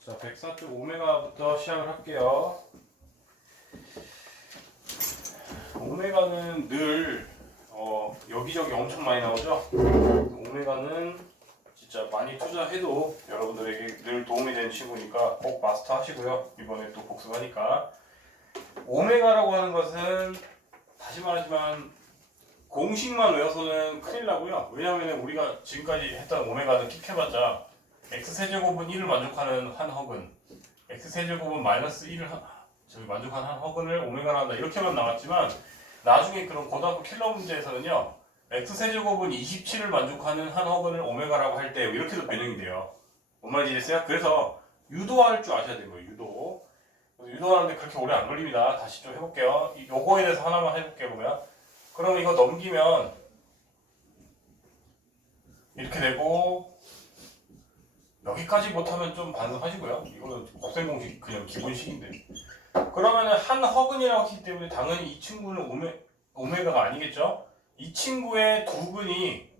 자, 104.5메가부터 시작을 할게요. 오메가는 늘 여기저기 엄청 많이 나오죠. 오메가는 진짜 많이 투자해도 여러분들에게 늘 도움이 되는 친구니까 꼭 마스터 하시고요. 이번에 또 복습하니까. 오메가라고 하는 것은 다시 말하지만 공식만 외워서는 큰일 나고요. 왜냐하면 우리가 지금까지 했던 오메가는 킥해봤자 x세제곱은 1을 만족하는 한 허근, x세제곱은 마이너스 1을 만족하는 한 허근을 오메가로 한다, 이렇게만 나왔지만 나중에 그런 고등학교 킬러 문제에서는요, x세제곱은 27을 만족하는 한 허근을 오메가라고 할 때 이렇게도 변형이 돼요. 뭔 말인지 이해했어요? 그래서 유도할 줄 아셔야 되는 거예요. 유도하는데 그렇게 오래 안 걸립니다. 다시 좀 해볼게요. 요거에 대해서 하나만 해볼게요. 보면 그럼 이거 넘기면 이렇게 되고, 여기까지 못하면 좀 반성하시고요. 이거는 곱셈 공식 그냥 기본식인데. 그러면은 한 허근이라고 했기 때문에 당연히 이 친구는 오메가가 아니겠죠? 이 친구의 두 근이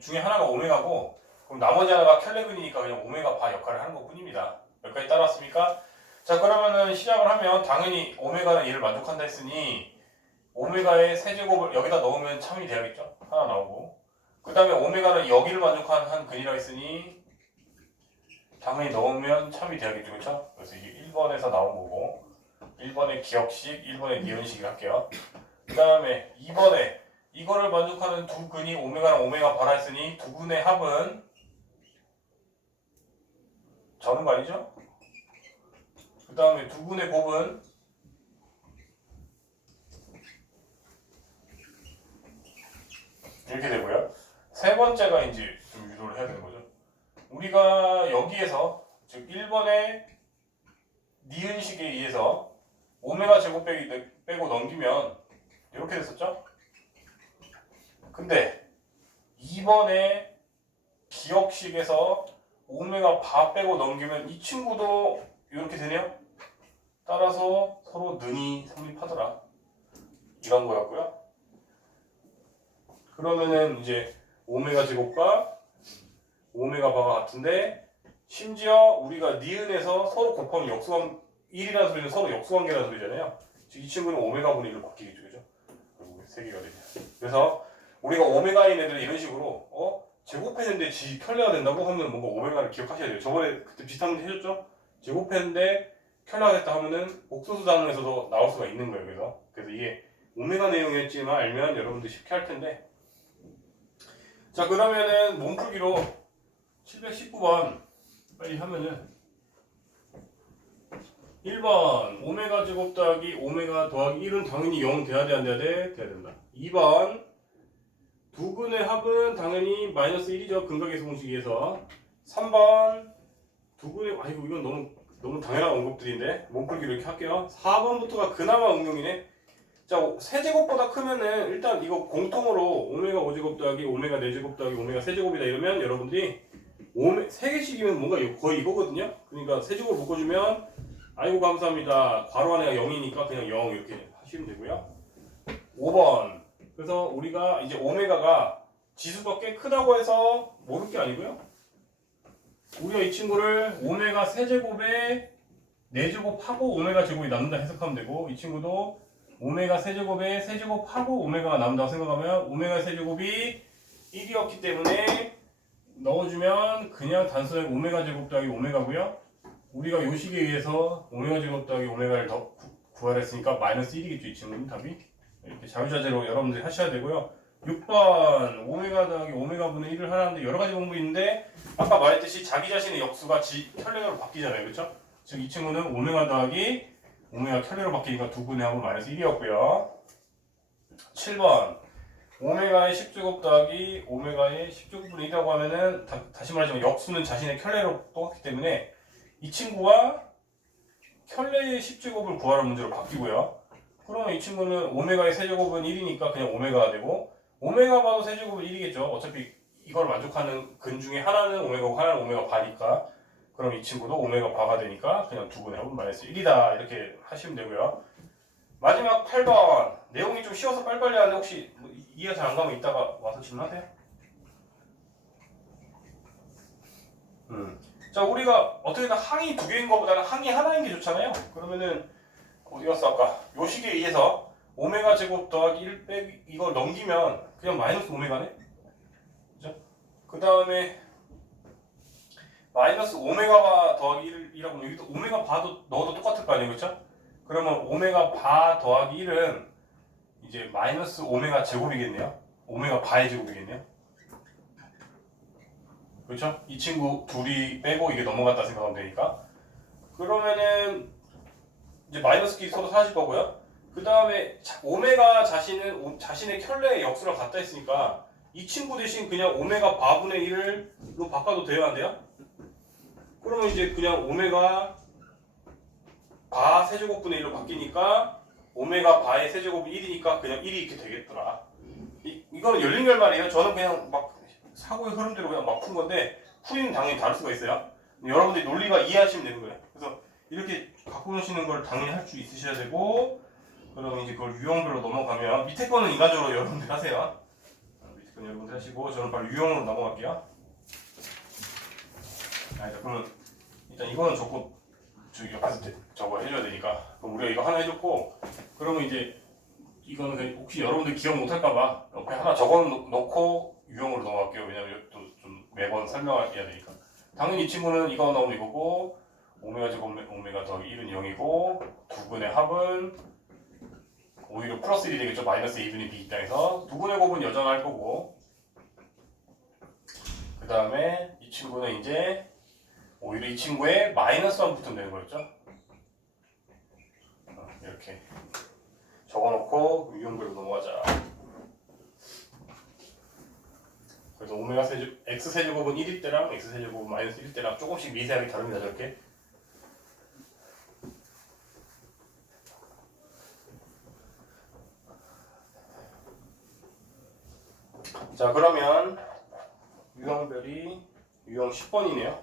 중에 하나가 오메가고, 그럼 나머지 하나가 켈레근이니까 그냥 오메가 바 역할을 하는 것 뿐입니다. 여기까지 따라왔습니까? 자, 그러면은 시작을 하면 당연히 오메가는 얘를 만족한다 했으니 오메가의 세제곱을 여기다 넣으면 참이 돼야겠죠? 하나 나오고, 그 다음에 오메가는 여기를 만족하는 한 근이라고 했으니 당연히 넣으면 참이 돼야겠죠, 그렇죠? 그래서 이게 1번에서 나온 거고, 1번의 기억식, 1번의 니은식을 할게요. 그 다음에 2번에 이거를 만족하는 두 근이 오메가랑 오메가 바라 했으니 두 근의 합은 저는 거 아니죠? 그 다음에 두 근의 곱은 이렇게 되고요. 세 번째가 이제 좀 유도를 해야 되는 거죠. 우리가 여기에서 즉 1번의 니은식에 의해서 오메가 제곱 빼고 넘기면 이렇게 됐었죠? 근데 2번의 기억식에서 오메가 바 빼고 넘기면 이 친구도 이렇게 되네요? 따라서 서로 는이 성립하더라, 이런 거였고요. 그러면은 이제 오메가 제곱과 오메가 바가 같은데, 심지어 우리가 니은에서 서로 곱하면 역수관 1이라는 소리는 서로 역수관계라는 소리잖아요. 즉 이 친구는 오메가분의 1로 바뀌겠죠, 그죠? 결국에 세 개가 되죠. 그래서 우리가 오메가인 애들 이런 식으로 제곱했는데 켤레가 된다고 하면 뭔가 오메가를 기억하셔야 돼요. 저번에 그때 비슷한 문제 해줬죠? 제곱했는데 켤레가 됐다 하면은 옥수수 단원에서도 나올 수가 있는 거예요. 그래서 이게 오메가 내용이었지만 알면 여러분들 쉽게 할 텐데. 자, 그러면은 몸풀기로 719번 빨리 하면은 1번 오메가 제곱 더하기 오메가 더하기 1은 당연히 0 돼야 돼, 안 돼야 돼? 돼야 된다. 2번 두 근의 합은 당연히 마이너스 1이죠, 근각계수 공식에서. 3번 두 근의, 아이고 이건 너무 당연한 언급들인데 몸풀기로 이렇게 할게요. 4번부터가 그나마 응용이네. 자, 세제곱보다 크면은 일단 이거 공통으로 오메가 5제곱 더하기 오메가 4제곱 더하기 오메가 세제곱이다 이러면 여러분들이 3개씩이면 뭔가 거의 이거거든요. 그러니까 세제곱을 묶어주면 아이고 감사합니다, 괄호 안에가 0이니까 그냥 0 이렇게 하시면 되고요. 5번 그래서 우리가 이제 오메가가 지수가 꽤 크다고 해서 모를 게 아니고요. 우리가 이 친구를 오메가 세제곱에 4제곱하고 오메가 제곱이 남는다 해석하면 되고, 이 친구도 오메가 세제곱에 세제곱하고 오메가가 남는다고 생각하면 오메가 세제곱이 1이었기 때문에 넣어주면 그냥 단순하게 오메가 제곱 더하기 오메가고요. 우리가 요식에 의해서 오메가 제곱 더하기 오메가를 더 구하랬으니까 마이너스 1이겠죠, 이 친구는 답이. 이렇게 자유자재로 여러분들이 하셔야 되고요. 6번 오메가 더하기 오메가 분의 1을 하라는데 여러 가지 방법이 있는데, 아까 말했듯이 자기 자신의 역수가 켤레로 바뀌잖아요, 그렇죠? 즉 이 친구는 오메가 더하기 오메가 켤레로 바뀌니까 두 분의 합은 마이너스 1이었고요. 7번 오메가의 10제곱 더하기 오메가의 10제곱분의 1이라고 하면은 다시 말하자면 역수는 자신의 켤레로 똑같기 때문에 이 친구가 켤레의 10제곱을 구하라는 문제로 바뀌고요. 그러면 이 친구는 오메가의 세제곱은 1이니까 그냥 오메가가 되고, 오메가 바도 세제곱은 1이겠죠. 어차피 이걸 만족하는 근 중에 하나는 오메가고 하나는 오메가 바니까, 그럼 이 친구도 오메가 바가 되니까 그냥 두 분의 합은 마이너스 1이다 이렇게 하시면 되고요. 마지막 8번 내용이 좀 쉬워서 빨리빨리 하는데 혹시 이해가 잘 안 가면 이따가 와서 질문하세요. 자, 우리가 어떻게든 항이 두 개인 것보다는 항이 하나인 게 좋잖아요. 그러면은 어디 갔어 아까? 요 식에 의해서 오메가 제곱 더하기 1 빼기 이걸 넘기면 그냥 마이너스 오메가네. 그죠? 그 다음에 마이너스 오메가 더하기 1이라고 하면 여기도 오메가 바도 넣어도 똑같을 거 아니에요, 그렇죠? 그러면 오메가 바 더하기 1은 이제 마이너스 오메가 제곱이겠네요. 오메가 바의 제곱이겠네요. 그렇죠? 이 친구 둘이 빼고 이게 넘어갔다 생각하면 되니까. 그러면은 이제 마이너스 끼리 서로 사라질 거고요. 그 다음에 오메가 자신의 켤레의 역수랑 같다 했으니까 이 친구 대신 그냥 오메가 바분의 1로 바꿔도 돼요, 안 돼요? 그러면 이제 그냥 오메가 바 세제곱분의 1로 바뀌니까 오메가 바의 세제곱은 1이니까 그냥 1이 이렇게 되겠더라. 이거는 열린 결말이에요. 저는 그냥 막 사고의 흐름대로 그냥 막 푼 건데 풀이는 당연히 다를 수가 있어요. 여러분들이 논리가 이해하시면 되는 거예요. 그래서 이렇게 갖고 노시는 걸 당연히 할 수 있으셔야 되고, 그럼 이제 그걸 유형별로 넘어가면 밑에 거는 인간적으로 여러분들 하세요. 밑에 거는 여러분들 하시고 저는 바로 유형으로 넘어갈게요. 자, 그러면 일단 이거는 적고 저기 옆에서 저거 해줘야 되니까 그럼 우리가 이거 하나 해줬고, 그러면 이제 이거는 그냥 혹시 여러분들 기억 못할까봐 옆에 하나 적어놓고 유형으로 넘어갈게요. 왜냐면 또 좀 매번 설명해야 되니까. 당연히 이 친구는 이거 나오면 이거고, 오메가 제곱 오메가 더하기 1은 0이고, 두 근의 합은 오히려 플러스 1이 되겠죠. 마이너스 2분의 b 입장에서 두 근의 곱은 여전할 거고, 그 다음에 이 친구는 이제 오히려 이 친구에 마이너스만 붙으면 되는 거였죠. 이렇게 적어놓고 유형별로 넘어가자. 그래서 오메가 x 세제곱은 1일 때랑 x 세제곱은 마이너스 1일 때랑 조금씩 미세하게 다릅니다. 저렇게. 자, 그러면 유형별이 유형 10번이네요.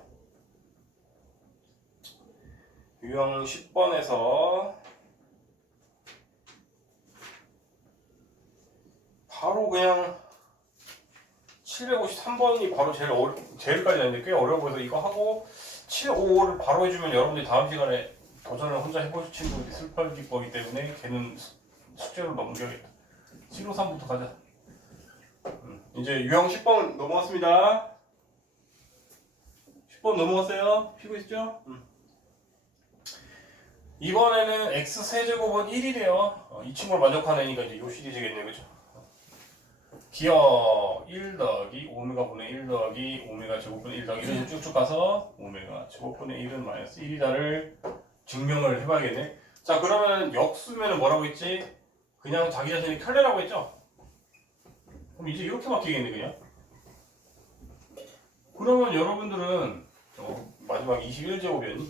유형 10번에서 바로 그냥 753번이 바로 제일까지 아닌데 꽤 어려워 보여서 이거 하고 755를 바로 해주면 여러분들이 다음 시간에 도전을 혼자 해보실 친구들이 있을 거기 때문에 걔는 숙제로 넘겨야겠다. 753부터 가자. 이제 유형 10번 넘어갔습니다. 10번 넘어갔어요. 피고 있죠? 이번에는 x 세제곱은 1이래요. 이 친구를 만족하는 애니까 이제 요 시리즈겠네요, 그죠? 기억 1 더하기 오메가 분의 1 더하기 오메가 제곱분의 1 더하기 이런 식으로 쭉쭉 가서 오메가 제곱분의 1은 마이너스 1이다를 증명을 해봐야겠네. 자, 그러면 역수면은 뭐라고 했지? 그냥 자기 자신이 켤레라고 했죠? 그럼 이제 이렇게 바뀌겠네, 그냥. 그러면 여러분들은 마지막 21제곱이었니?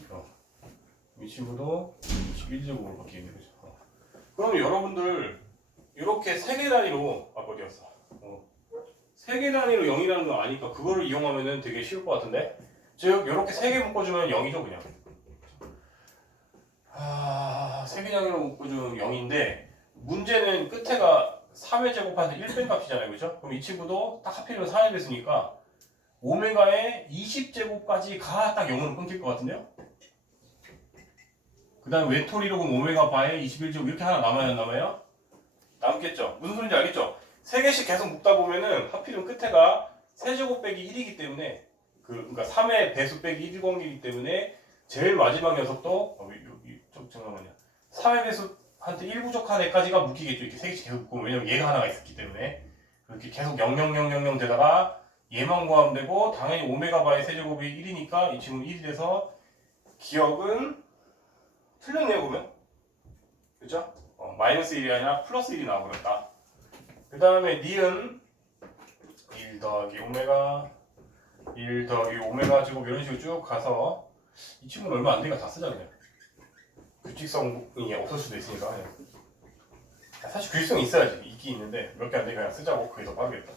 이 친구도 21제곱으로 바뀌겠네, 그죠? 그럼 여러분들 이렇게 세 개 단위로 어디였어? 세 개 단위로 0이라는 거 아니까 그거를 이용하면은 되게 쉬울 것 같은데, 즉 이렇게 세 개 묶어주면 0이죠, 그냥. 세 개 단위로 묶어주면 0인데 문제는 끝에가 3의 제곱한테 1뺀 값이잖아요, 그죠? 그럼 이 친구도 딱 하필이면 4의 배수니까 오메가의 20제곱까지 가 딱 0으로 끊길 것 같은데요? 그 다음에 외톨이로 그럼 오메가 바의 21제곱 이렇게 하나 남아요, 안 남아요? 남겠죠? 무슨 소리인지 알겠죠? 3개씩 계속 묶다 보면은 하필이면 끝에가 세제곱 빼기 1이기 때문에 그러니까 3의 배수 빼기 1공이기 때문에 제일 마지막 녀석도 잠깐만요. 3의 배수한테 1 부족한 애까지가 묶이겠죠. 이렇게 3개씩 계속 묶으면, 왜냐면 얘가 하나가 있었기 때문에 그렇게 계속 00000 되다가 얘만 구하면 되고, 당연히 오메가 바의 세제곱이 1이니까 이 친구는 1이 돼서 기억은 틀렸네요, 보면. 그죠? 마이너스 1이 아니라 플러스 1이 나와버렸다. 그 다음에 니은 1 더하기 오메가 1 더하기 오메가 제곱 이런 식으로 쭉 가서 이 친구는 얼마 안 되니까 다 쓰자 그냥. 규칙성이 없을 수도 있으니까. 사실 규칙성이 있어야지. 있긴 있는데 몇 개 안 되니까 그냥 쓰자고. 그게 더 빠르겠다.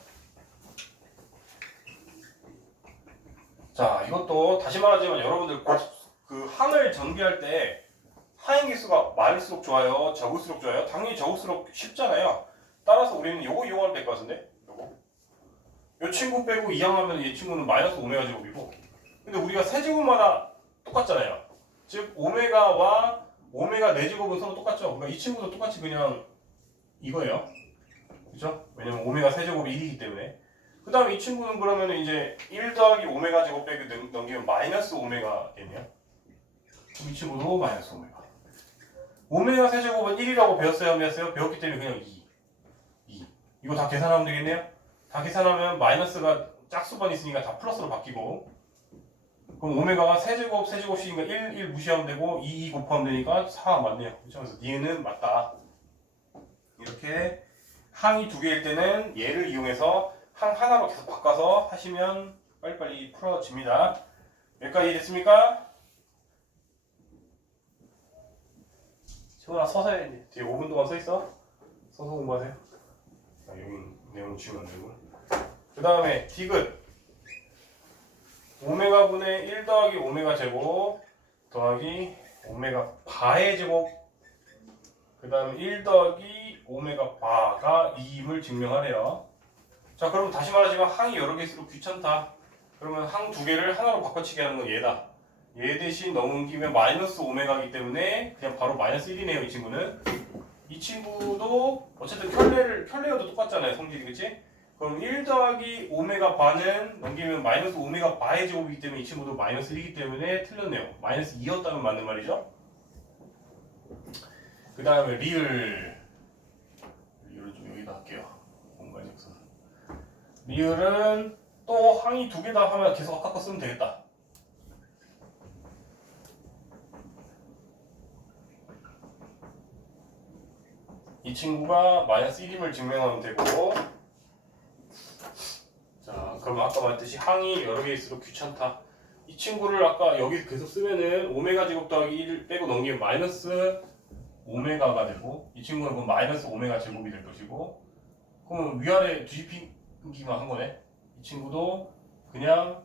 자, 이것도 다시 말하지만 여러분들 그 항을 전개할 때 하행 개수가 많을수록 좋아요, 적을수록 좋아요? 당연히 적을수록 쉽잖아요. 따라서 우리는 요거 이용하면 될 것 같은데? 요거. 요 친구 빼고 이항하면 이 친구는 마이너스 오메가 제곱이고, 근데 우리가 세제곱마다 똑같잖아요. 즉 오메가와 오메가 4제곱은 서로 똑같죠. 그러니까 이 친구도 똑같이 그냥 이거예요. 그죠? 왜냐면 오메가 세제곱이 1이기 때문에. 그 다음에 이 친구는 그러면 이제 1 더하기 오메가 제곱 빼기 넘기면 마이너스 오메가겠네요. 그럼 이 친구도 마이너스 오메가. 오메가 세제곱은 1이라고 배웠어요? 안 배웠어요? 배웠기 때문에 그냥 2. 이거 다 계산하면 되겠네요? 다 계산하면 마이너스가 짝수번 있으니까 다 플러스로 바뀌고, 그럼 오메가가 세제곱씩이니까 1 무시하면 되고 2 곱하면 되니까 4 맞네요. 그래서 니은은 맞다. 이렇게 항이 2개일 때는 얘를 이용해서 항 하나로 계속 바꿔서 하시면 빨리빨리 풀어집니다. 여기까지 이해됐습니까? 채원아 서서 해야지. 뒤에 5분 동안 써있어. 서서 공부하세요. 여기 내용 지우면 안 되고. 그 다음에 디귿 오메가 분의 1 더하기 오메가 제곱 더하기 오메가 바의 제곱, 그 다음에 1 더하기 오메가 바가 2임을 증명하래요. 자, 그럼 다시 말하지만 항이 여러 개일수록 귀찮다. 그러면 항 2개를 하나로 바꿔치기 하는 건 얘다. 얘 대신 넘기면 마이너스 오메가이기 때문에 그냥 바로 마이너스 1이네요. 이 친구는. 이 친구도 어쨌든 켤레여도 똑같잖아요. 성질이. 그치? 그럼 1 더하기 오메가 바는 넘기면 마이너스 오메가 바의 제곱이기 때문에 이 친구도 마이너스 1이기 때문에 틀렸네요. 마이너스 2였다면 맞는 말이죠. 그 다음에 리을을 좀 여기다 할게요. 공간 역선. 리을은 또 항이 2개다 하면 계속 아까 거 쓰면 되겠다. 이 친구가 마이너스 1임을 증명하면 되고, 자, 그럼 아까 말했듯이 항이 여러 개일수록 귀찮다. 이 친구를 아까 여기 계속 쓰면은 오메가 제곱 더하기 1 빼고 넘기면 마이너스 오메가가 되고, 이 친구는 그럼 마이너스 오메가 제곱이 될 것이고, 그럼 위아래 뒤집히기만 한 거네. 이 친구도 그냥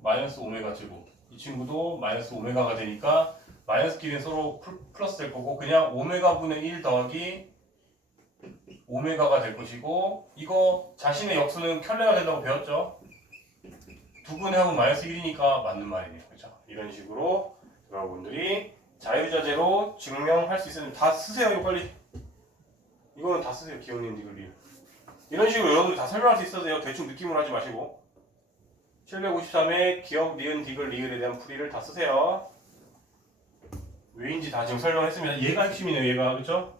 마이너스 오메가 제곱, 이 친구도 마이너스 오메가가 되니까 마이너스끼리는 서로 플러스 될 거고, 그냥 오메가 분의 1 더하기 오메가가 될 것이고, 이거 자신의 역수는 켤레가 된다고 배웠죠? 2분의 합은 마이너스 1이니까 맞는 말이네요. 그렇죠? 이런 식으로 여러분들이 자유자재로 증명할 수 있으면 다 쓰세요. 이거 빨리. 이거는 다 쓰세요. 기억님 디귿. 이런 식으로 여러분들 다 설명할 수 있어도 돼요. 대충 느낌으로 하지 마시고. 753의 기억, 니은, 디귿, 리을에 대한 풀이를 다 쓰세요. 왜인지 다 지금 설명했습니다. 얘가 핵심이네요. 얘가. 그렇죠?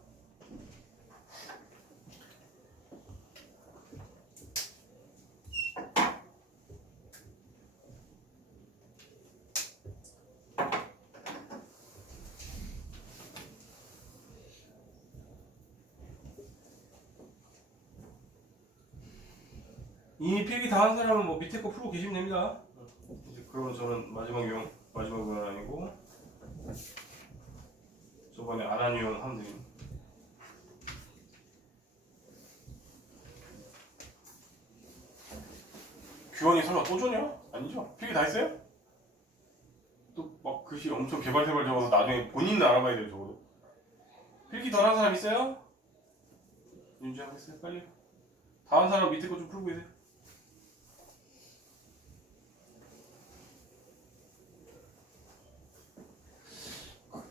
이미 필기 다 한 사람은 뭐 밑에 거 풀고 계시면 됩니다. 이제 그러면 저는 마지막 유형 아니고 저번에 안 한 유형 하면 됩니다. 규원이 설마 또 줘냐? 아니죠? 필기 다 했어요? 또 막 글씨 엄청 개발세발 적어서 나중에 본인도 알아봐야 돼요. 적어도 필기 덜 한 사람 있어요? 윤지하겠어요? 빨리. 다 한 사람 밑에 거 좀 풀고 계세요.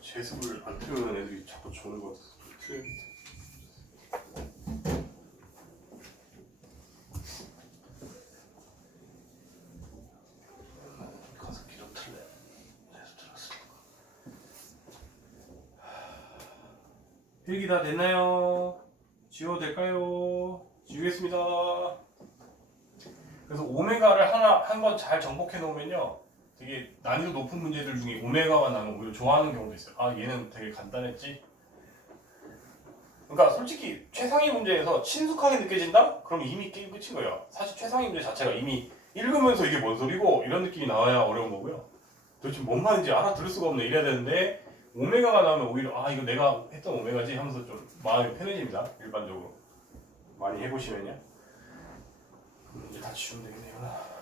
제습을 안 틀면 애들이 자꾸 조는 것 같아서 좀 틀어야겠다. 가서 기도 틀래. 제습 틀었으니까. 필기 다 됐나요? 지워도 될까요? 지우겠습니다. 그래서 오메가를 한 번 잘 정복해 놓으면요, 되게 난이도 높은 문제들 중에 오메가가 나면 오히려 좋아하는 경우도 있어요. 아, 얘는 되게 간단했지. 그러니까 솔직히 최상위 문제에서 친숙하게 느껴진다? 그럼 이미 게임 끝인 거예요. 사실 최상위 문제 자체가 이미 읽으면서 이게 뭔 소리고 이런 느낌이 나와야 어려운 거고요. 도대체 뭔 말인지 알아들을 수가 없네 이래야 되는데, 오메가가 나오면 오히려 아, 이거 내가 했던 오메가지 하면서 좀 마음이 편해집니다. 일반적으로 많이 해보시면요. 이제 다 지우면 되겠네요.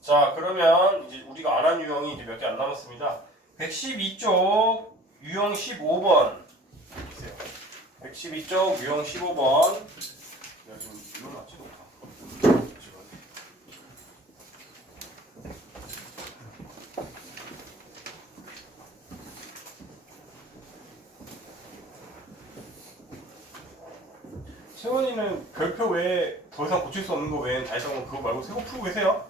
자, 그러면 이제 우리가 안 한 유형이 이제 몇 개 안 남았습니다. 112쪽 유형 15번 112쪽 유형 15번 내가 지금 일어났지도 못하고 채원이는 별표 외에 더 이상 고칠 수 없는 거 외엔 다 있으면 그거 말고 새거 풀고 계세요?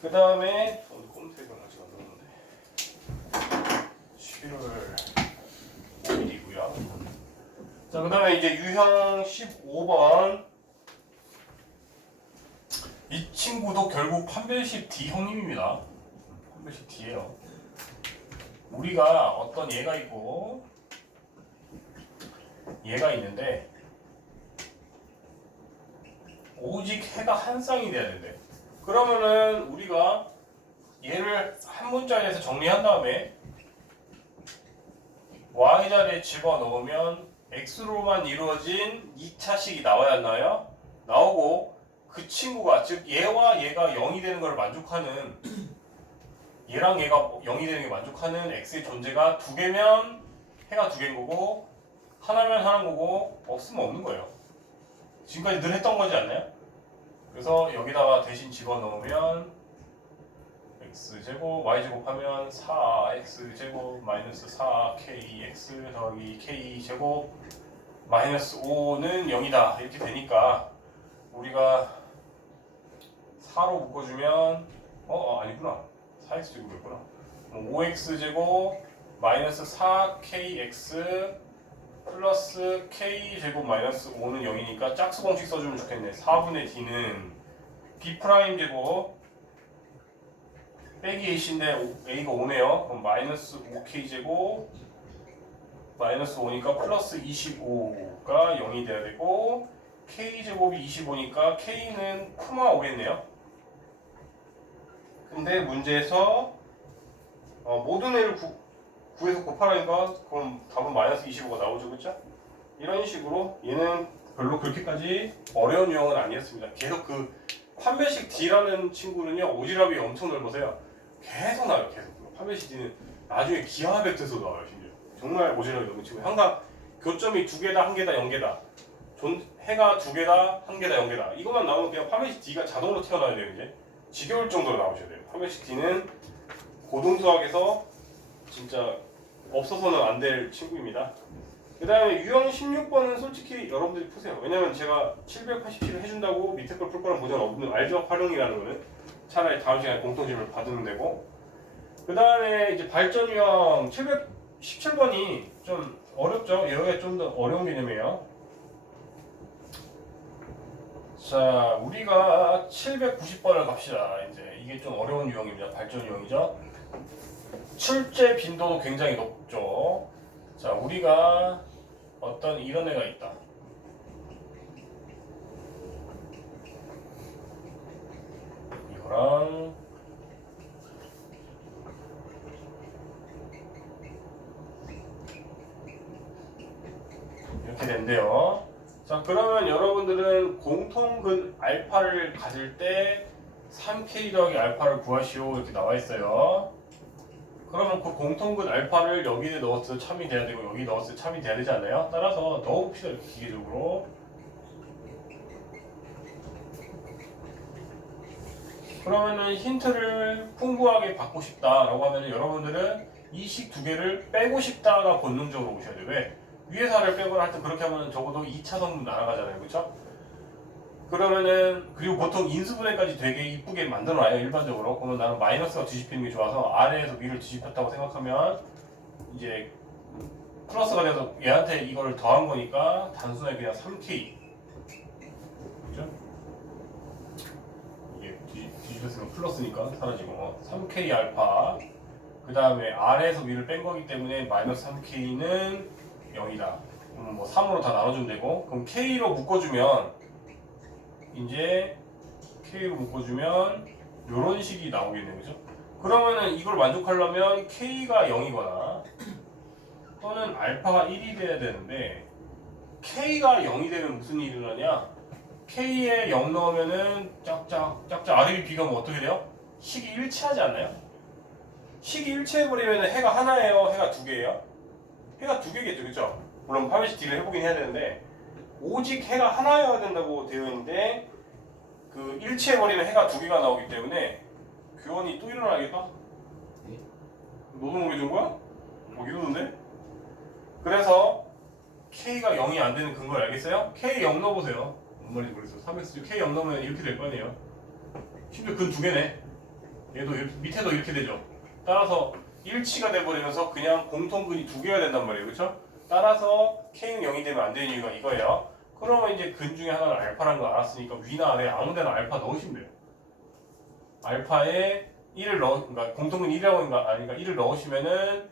그 다음에 꼼색은 아직 안 넣었는데 11월 5일이고요. 자, 그 다음에 이제 유형 15번 이 친구도 결국 판별식 D 형님입니다. 판별식 D예요. 우리가 어떤 얘가 있고 얘가 있는데 오직 해가 한 쌍이 돼야 된대. 그러면은 우리가 얘를 한 문자에서 정리한 다음에 y자리에 집어넣으면 x로만 이루어진 2차식이 나와야 하나요? 나오고 그 친구가 즉 얘와 얘가 0이 되는 걸 만족하는 얘랑 얘가 0이 되는 게 만족하는 x의 존재가 두 개면 해가 두 개인 거고 하나면 하나인 거고 없으면 없는 거예요. 지금까지 늘 했던 거지 않나요? 그래서 여기다가 대신 집어넣으면 x제곱 y제곱 하면 4x제곱 마이너스 4kx 더하기 k제곱 마이너스 5는 0이다 이렇게 되니까 우리가 4로 묶어주면 아니구나 4x제곱이었구나 5x제곱 마이너스 4kx 플러스 k제곱 마이너스 5는 0이니까 짝수 공식 써주면 좋겠네. 4분의 d는 b' 제곱 빼기 ac인데 a가 5네요. 그럼 마이너스 5k 제곱 마이너스 5니까 플러스 25가 0이 돼야 되고 k 제곱이 25니까 k는 코마 오겠네요. 근데 문제에서 모든 애를 구해서 곱하라니까 그럼 답은 마이너스 25가 나오죠, 그렇죠? 이런 식으로 얘는 별로 그렇게까지 어려운 유형은 아니었습니다. 계속 그 판별식 D라는 친구는요 오지랖이 엄청 넓어서요 계속 나와요. 계속 판별식 D는 나중에 기하 벡터에서 나와요. 심지어 정말 오지랖이 넓은 친구. 항상 교점이 두 개다, 한 개다, 0개다. 해가 두 개다, 한 개다, 0개다. 이것만 나오면 그냥 판별식 D가 자동으로 튀어나와야 돼요. 이제 지겨울 정도로 나오셔야 돼요. 판별식 D는 고등수학에서 진짜 없어서는 안 될 친구입니다. 그 다음에 유형 16번은 솔직히 여러분들이 푸세요. 왜냐면 제가 787을 해준다고 밑에 걸 풀 거랑 보장 없는 알gebra 활용이라는 거는 차라리 다음 시간에 공통질문을 받으면 되고 그 다음에 이제 발전 유형 717번이 좀 어렵죠? 여기가 좀 더 어려운 개념이에요. 자, 우리가 790번을 갑시다. 이제 이게 좀 어려운 유형입니다. 발전 유형이죠. 출제 빈도도 굉장히 높죠. 자, 우리가 어떤 이런 애가 있다. 이거랑 이렇게 된대요. 자, 그러면 여러분들은 공통근 알파를 가질 때 3k 더하기 알파를 구하시오 이렇게 나와 있어요. 그러면 그 공통근 알파를 여기에 넣었을 때 참이 돼야 되고 여기 넣었을 때 참이 돼야 되지 않나요? 따라서 넣어봅시다. 이렇게 기계적으로. 그러면은 힌트를 풍부하게 받고 싶다라고 하면은 여러분들은 이 식 두 개를 빼고 싶다가 본능적으로 오셔야 돼요. 왜? 위에서 하나를 빼거나 할 때 그렇게 하면 적어도 2차 성분 날아가잖아요. 그렇죠? 그러면은 그리고 보통 인수분해까지 되게 이쁘게 만들어놔요. 일반적으로. 그러면 나는 마이너스가 뒤집히는 게 좋아서 아래에서 위를 뒤집혔다고 생각하면 이제 플러스가 돼서 얘한테 이걸 더한 거니까 단순하게 그냥 3k 그죠? 이게 뒤집혔으면 플러스니까 사라지고 3k 알파 그 다음에 아래에서 위를 뺀 거기 때문에 마이너스 3k는 0이다. 그럼 뭐 3으로 다 나눠주면 되고 그럼 k로 묶어주면 이제 k로 묶어주면 이런 식이 나오겠네요. 그죠? 그러면은 이걸 만족하려면 k가 0이거나 또는 알파가 1이 돼야 되는데 k가 0이 되면 무슨 일이 일어나냐? k에 0 넣으면은 짝짝 아래 위 비가 뭐 어떻게 돼요? 식이 일치하지 않나요? 식이 일치해버리면 해가 하나예요? 해가 두 개예요? 해가 두 개겠죠, 그쵸? 물론 파멸식 딜을 해보긴 해야 되는데 오직 해가 하나여야 된다고 되어 있는데 그 일치해버리면 해가 두 개가 나오기 때문에 교원이 또 일어나겠다? 너도 모르게 준 거야? 뭐 이러는데? 그래서 K가 0이 안 되는 근거를 알겠어요? K 0 넣어보세요. 뭔 말인지 모르겠어요. 3x K 0 넣으면 이렇게 될 거 아니에요? 심지어 근 두 개네. 얘도 이렇게, 밑에도 이렇게 되죠. 따라서 일치가 돼버리면서 그냥 공통근이 두 개가 된단 말이에요. 그쵸? 따라서 K는 0이 되면 안 되는 이유가 이거예요. 그러면 이제 근 중에 하나는 알파라는 걸 알았으니까 위나 아래 아무 데나 알파 넣으시면 돼요. 알파에 1을 그러니까 공통근 1이라고 아니까 1을 넣으시면은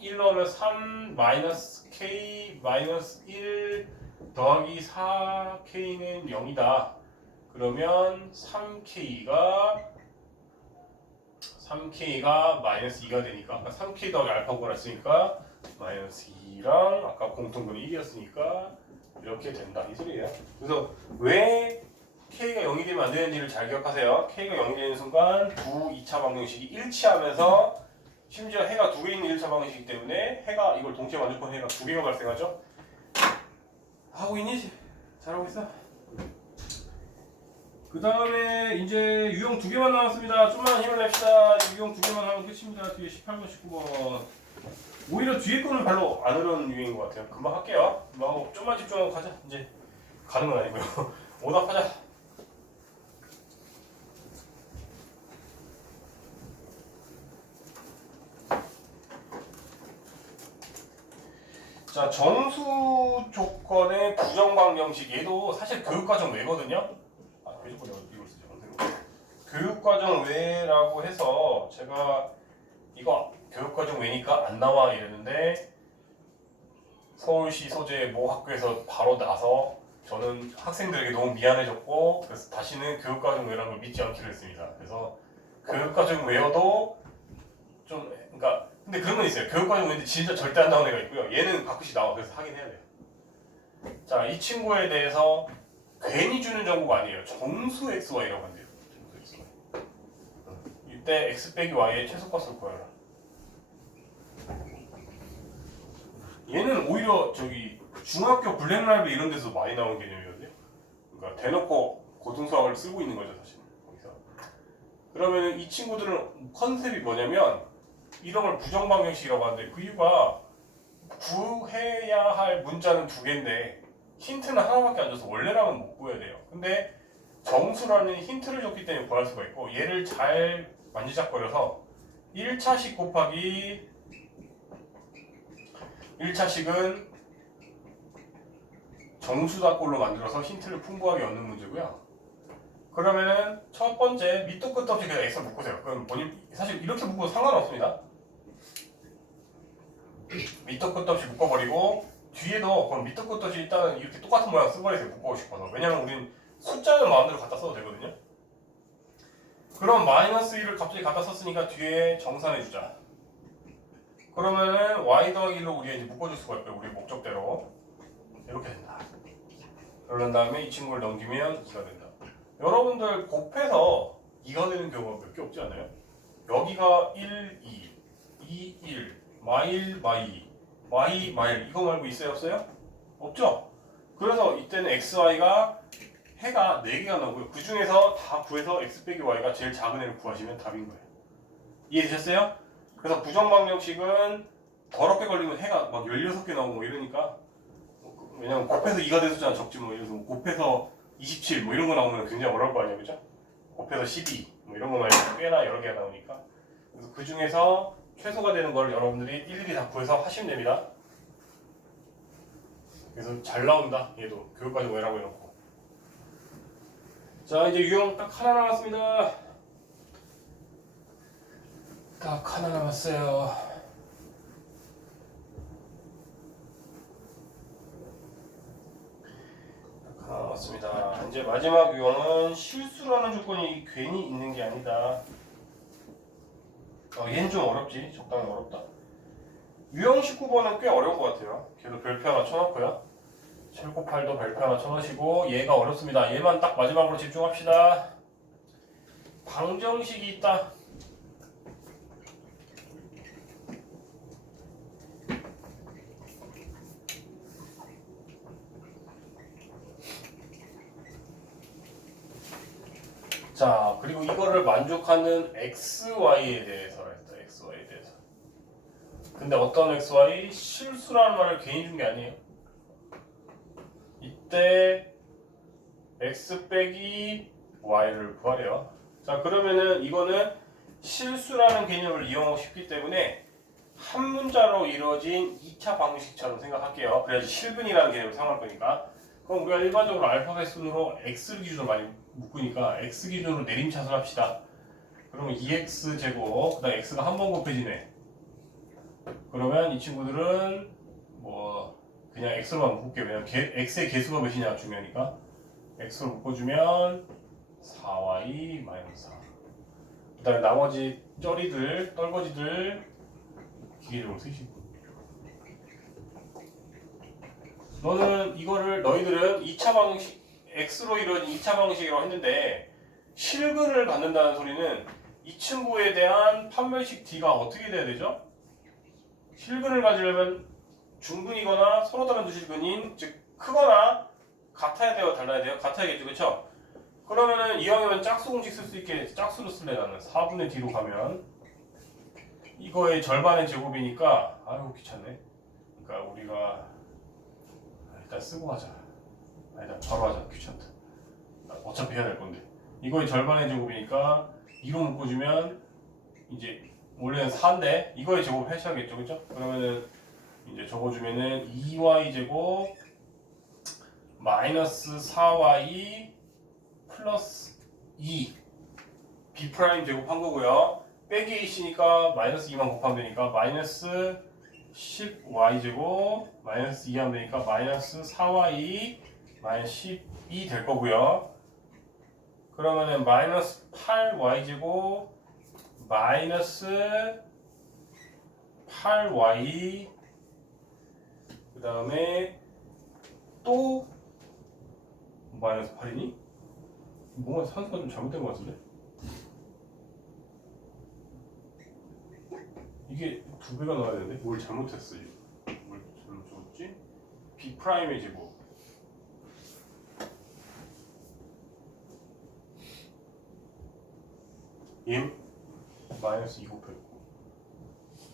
1 넣으면 3 마이너스 K 마이너스 1 더하기 4K는 0이다. 그러면 3K가 마이너스 2가 되니까 아까 3K 더하기 알파고를 했으니까 마이너스 2랑 아까 공통근이 1이었으니까 이렇게 된다 이 소리예요. 그래서 왜 K가 0이 되면 안 되는지를 잘 기억하세요. K가 0이 되는 순간 두 2차 방정식이 일치하면서 심지어 해가 두 개 있는 1차 방정식이기 때문에 해가 이걸 동시에 만족하는 해가 두 개가 발생하죠. 하고 있니? 잘하고 있어? 그 다음에 이제 유형 두 개만 남았습니다. 좀만 힘을 냅시다. 유형 두 개만 하면 끝입니다. 뒤에 18번, 19번. 오히려 뒤에 거는 별로 안 어려운 유형인 것 같아요. 금방 할게요. 뭐 좀만 집중하고 가자. 이제 가는 건 아니고요. 오답하자. 자, 정수 조건의 부정방정식 얘도 사실 교육과정 외거든요. 교육과정 이걸 쓰죠. 교육과정 외라고 해서 제가 이거 교육과정 외니까 안 나와 이랬는데 서울시 소재 모 학교에서 바로 나서 저는 학생들에게 너무 미안해졌고 그래서 다시는 교육과정 외라는 걸 믿지 않기로 했습니다. 그래서 교육과정 외여도 좀 그러니까 근데 그런 건 있어요. 교육과정 외인데 진짜 절대 안 나오는 애가 있고요. 얘는 가끔씩 나와. 그래서 하긴 해야 돼요. 자, 이 친구에 대해서 괜히 주는 정보가 아니에요. 정수 XY라고 한대요. 정수 XY. 이때 X 빼기 Y의 최소값을 구하라. 얘는 오히려 저기 중학교 블랙라이브 이런 데서 많이 나오는 개념이거든요. 그러니까 대놓고 고등수학을 쓰고 있는 거죠, 사실. 거기서. 그러면 이 친구들은 컨셉이 뭐냐면 이런 걸 부정방정식이라고 하는데 그 이유가 구해야 할 문자는 두 개인데 힌트는 하나밖에 안 줘서 원래라면 못 구해야 돼요. 근데 정수라는 힌트를 줬기 때문에 구할 수가 있고 얘를 잘 만지작거려서 1차식 곱하기 1차식은 정수다꼴로 만들어서 힌트를 풍부하게 얻는 문제고요. 그러면은 첫 번째 밑도 끝도 없이 그냥 X를 묶으세요. 그럼 본인 사실 이렇게 묶어도 상관없습니다. 밑도 끝도 없이 묶어버리고 뒤에도 그럼 밑도 끝도 없이 일단은 이렇게 똑같은 모양 써버리세요. 묶고 싶어서. 왜냐면 우린 숫자는 마음대로 갖다 써도 되거든요. 그럼 마이너스 1을 갑자기 갖다 썼으니까 뒤에 정산해주자. 그러면은 y 더하기 1로 우리가 이제 묶어줄 수가 있고요. 우리 목적대로. 이렇게 된다. 그런 다음에 이 친구를 넘기면 2가 된다. 여러분들 곱해서 2가 되는 경우가 몇 개 없지 않아요? 여기가 1, 2, 2, 1, 마일, 마이, y, 마일 이거 말고 있어요? 없어요? 없죠? 그래서 이때는 xy가 해가 4개가 나오고요. 그 중에서 다 구해서 x 빼기 y가 제일 작은 애를 구하시면 답인 거예요. 이해되셨어요? 그래서 부정방정식은 더럽게 걸리면 해가 막 16개 나오고 뭐 이러니까 왜냐면 곱해서 2가 된 숫자는 적지 뭐. 그래서 곱해서 27 뭐 이런 거 나오면 굉장히 어려울 거 아니에요, 그죠? 곱해서 12 뭐 이런 거 말고 꽤나 여러 개가 나오니까. 그래서 그 중에서 최소가 되는 걸 여러분들이 일일이 다 구해서 하시면 됩니다. 그래서 잘 나온다. 얘도 교육과정 외라고 해놓고. 자, 이제 유형 딱 하나 남았습니다. 딱 하나 남았어요. 딱 하나 남았습니다. 이제 마지막 유형은 실수라는 조건이 괜히 있는 게 아니다. 얘는 좀 어렵지. 적당히 어렵다. 유형 19번은 꽤 어려운 것 같아요. 걔도 별표 하나 쳐놓고요. 7, 9, 8도 별표 하나 쳐놓으시고 얘가 어렵습니다. 얘만 딱 마지막으로 집중합시다. 방정식이 있다. 자, 그리고 이거를 만족하는 XY에 대해서라 했다. XY에 대해서. 근데 어떤 XY? 실수라는 말을 괜히 준 게 아니에요. 이때 X 빼기 Y를 구하래요. 자, 그러면은 이거는 실수라는 개념을 이용하고 싶기 때문에 한 문자로 이루어진 2차 방식처럼 생각할게요. 그래야지 실근이라는 개념을 사용할 거니까. 그럼 우리가 일반적으로 알파벳 순으로 X를 기준으로 많이 묶으니까 X 기준으로 내림차순 합시다. 그러면 2X 제곱, 그 다음 X가 한 번 곱해지네. 그러면 이 친구들은 뭐 그냥 X로만 묶을게요. 왜냐면 X의 개수가 몇이냐 중요하니까. X로 묶어주면 4Y-4. 그 다음에 나머지 쩌리들, 떨거지들 기계적으로 쓰시고. 너희들은 2차 방식, X로 이루어진 2차 방식이라고 했는데 실근을 갖는다는 소리는 이 친구에 대한 판별식 D가 어떻게 돼야 되죠? 실근을 가지려면 중근이거나 서로 다른 두 실근인, 즉 크거나 같아야 돼요, 달라야 돼요? 같아야겠죠, 그쵸? 그러면은 이왕이면 짝수 공식 쓸 수 있게 짝수로 쓸래. 나는 4분의 D로 가면 이거의 절반의 제곱이니까 아이고 귀찮네. 그러니까 우리가 일단 쓰고 하자. 아니다, 바로 하자. 귀찮다. 어차피 해야 될 건데. 이거의 절반의 제곱이니까 2로 묶어주면 이제 원래는 4인데 이거의 제곱 해셔야겠죠, 그죠? 그러면은 이제 적어주면은 2y 제곱 마이너스 4y 플러스 2 b 프라임 제곱 한 거고요. 빼기 A씨니까 마이너스 2만 곱하면 되니까 마이너스 10y 제곱 마이너스 2 하면 되니까 마이너스 4y 마이너스 12 될 거고요. 그러면은 마이너스 8y 제곱 마이너스 8y 그 다음에 또 마이너스 8이니? 뭔가 산수가 좀 잘못된 것 같은데? 이게 2배가 나와야 되는데? 뭘 잘못했어 지금? 뭘 잘못 적었지? B 프라임의 제곱 임 마이너스 2 곱했고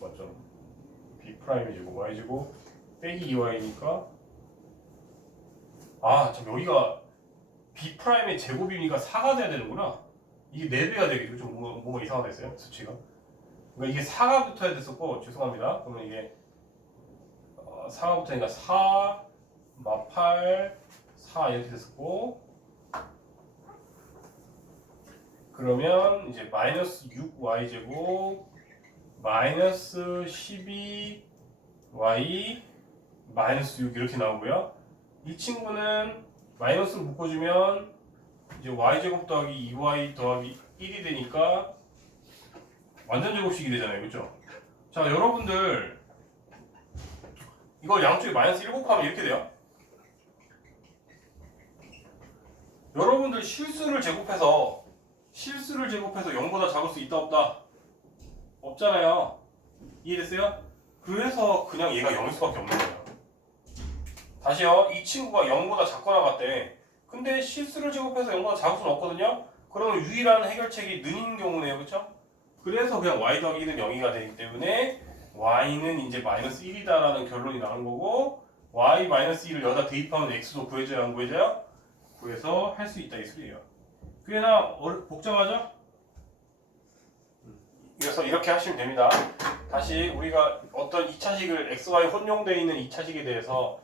맞잖아. B 프라임의 제곱 Y 제곱 빼기 2Y니까 참 여기가 B 프라임의 제곱이니까 4가 돼야 되는구나. 이게 4배가 되겠죠. 좀 뭔가 이상하다 했어요 수치가. 그러니까 이게 4가 붙어야 됐었고 죄송합니다. 그러면 이게 4가 붙으니까 4 8 4 이렇게 됐었고 그러면 이제 마이너스 6y 제곱 마이너스 12y 마이너스 6 이렇게 나오고요. 이 친구는 마이너스로 묶어주면 이제 y 제곱 더하기 2y 더하기 1이 되니까 완전 제곱식이 되잖아요, 그렇죠? 자, 여러분들 이걸 양쪽에 마이너스 1 곱하면 이렇게 돼요. 여러분들 실수를 제곱해서 0보다 작을 수 있다 없다? 없잖아요. 이해됐어요? 그래서 그냥 얘가 0일 수밖에 없는 거예요. 다시요. 이 친구가 0보다 작거나 같대. 근데 실수를 제곱해서 0보다 작을 수는 없거든요. 그러면 유일한 해결책이 는인 경우네요. 그쵸? 그래서 그냥 y 더하기 1은 0이가 되기 때문에 y는 이제 마이너스 1이다라는 결론이 나온 거고 y 마이너스 1을 여기다 대입하면 x도 구해줘야 안 구해져요? 구해서 할 수 있다 이 소리예요. 꽤나 복잡하죠? 그래서 이렇게 하시면 됩니다. 다시 우리가 어떤 2차식을 XY 혼용되어 있는 2차식에 대해서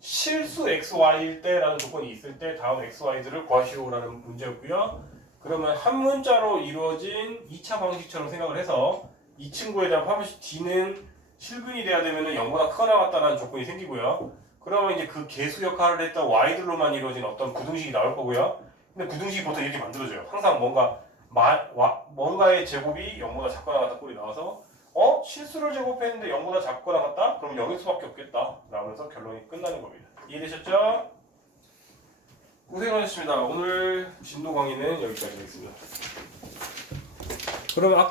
실수 XY일 때라는 조건이 있을 때 다음 XY들을 구하시오라는 문제였고요. 그러면 한 문자로 이루어진 2차 방식처럼 생각을 해서 이 친구에 대한 판별식 D는 실근이 돼야 되면 0보다 크거나 같다는 조건이 생기고요. 그러면 이제 그 개수 역할을 했던 Y들로만 이루어진 어떤 구등식이 나올 거고요. 근데 구등식이 보통 이렇게 만들어져요. 항상 뭔가의 제곱이 0보다 작거나 같다 꼴이 나와서 실수를 제곱했는데 0보다 작거나 같다? 그럼 0일 수밖에 없겠다 라면서 결론이 끝나는 겁니다. 이해되셨죠? 고생하셨습니다. 오늘 진도 강의는 여기까지 하겠습니다. 그럼 아까